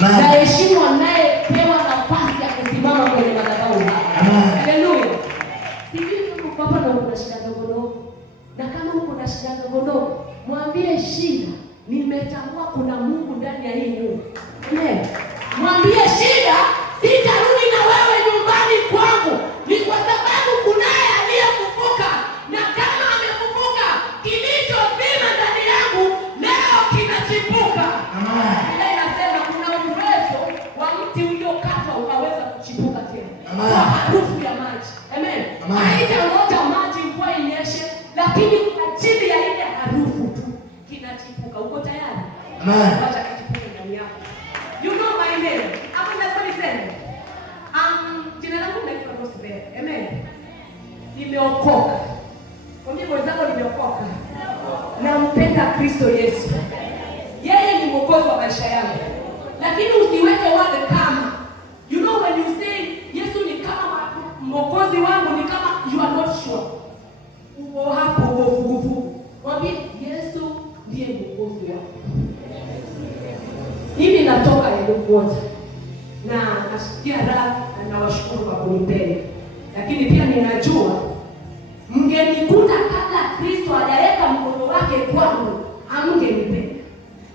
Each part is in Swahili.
Na heshima anayepewa nafasi ya kusimama kwenye madhabahu haya. Haleluya. Sijui kama uko hapa na una shida ndogo. Na kama uko na shida ndogo, mwambie shida, nimetambua kuna Mungu ndani ya hii nyumba. Amen. Mwambie shida, sitarudi na wewe nyumbani kwangu. Ni kwa sababu kunaye aliyefufuka, na kama amefufuka, kilichozima ndani yangu leo kinachipuka. Amen. Ile inasema kuna uwezo wa mti uliokatwa ukaweza kuchipuka tena. Amen. Kwa harufu ya maji. Amen. Haitangoja maji mvua inyeshe, lakini kwa ajili ya ile harufu tu kinachipuka. Uko tayari? Amen. Wacha kichipuke ndani yako. You know my name. Hapo lazima niseme. Jina langu naitwa Rosebel. Amen. Nimeokoka. Mwambie mwenzako nimeokoka. Nampenda Kristo Yesu. Yeye ni mwokozi wa maisha yangu. Lakini usiweke wale kama. You know when you say Yesu ni kama mwokozi wangu, ni kama you are not sure. Uko hapo uvuguvugu. Mwambie Yesu ndiye mwokozi wangu. Mimi natoka Elukuota na nasikia raha na nawashukuru kwa kunipenda. Lakini pia ninajua mngenikuta kabla Kristo hajaweka mkono wake kwangu, hamngenipenda.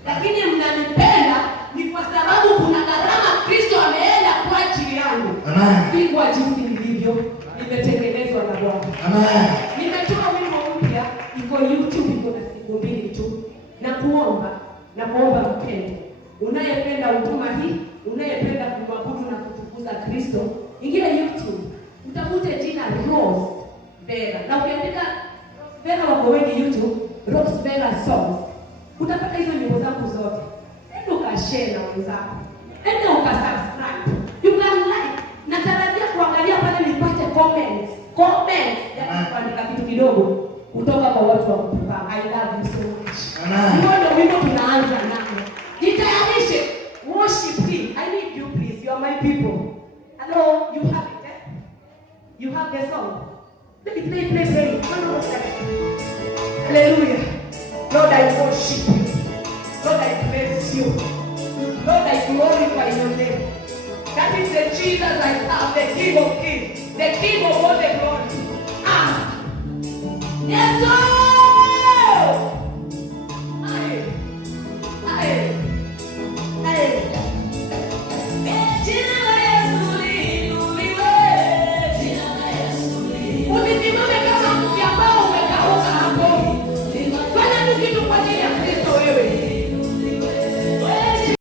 Lakini mnanipenda ni kwa sababu kuna gharama Kristo ameenda kwa ajili yangu. Amen. Si kwa jinsi nilivyo, nimetengenezwa na Bwana. Amen. Nimetoa wimbo mpya, iko YouTube, iko na siku 2 tu. Na kuomba mpende. Unayependa huduma hii, unayependa kumwabudu na kutukuza Kristo, ingia YouTube, utafute jina Rosebel. Na ukiandika Rosebel wako wengi YouTube, Rosebel songs, utapata hizo nyimbo zangu zote. Enda ukashare na wenzako. Enda ukasubscribe. You can like. Natarajia kuangalia pale nipate comments. Ya kuandika kitu kidogo kutoka kwa watu wa kupanga. I love you so much. Amen. Ndio wimbo tunaanza nao. Jitayarishe. Worship him. I need you please. You are my people. Hello, you have it, eh? You have the song. Let me play. One more second. Hallelujah. Lord, I worship you. Lord, I bless you. Lord, I glorify your name. That is the Jesus I have, the King of Kings, the King of all the glory. Yes, Lord.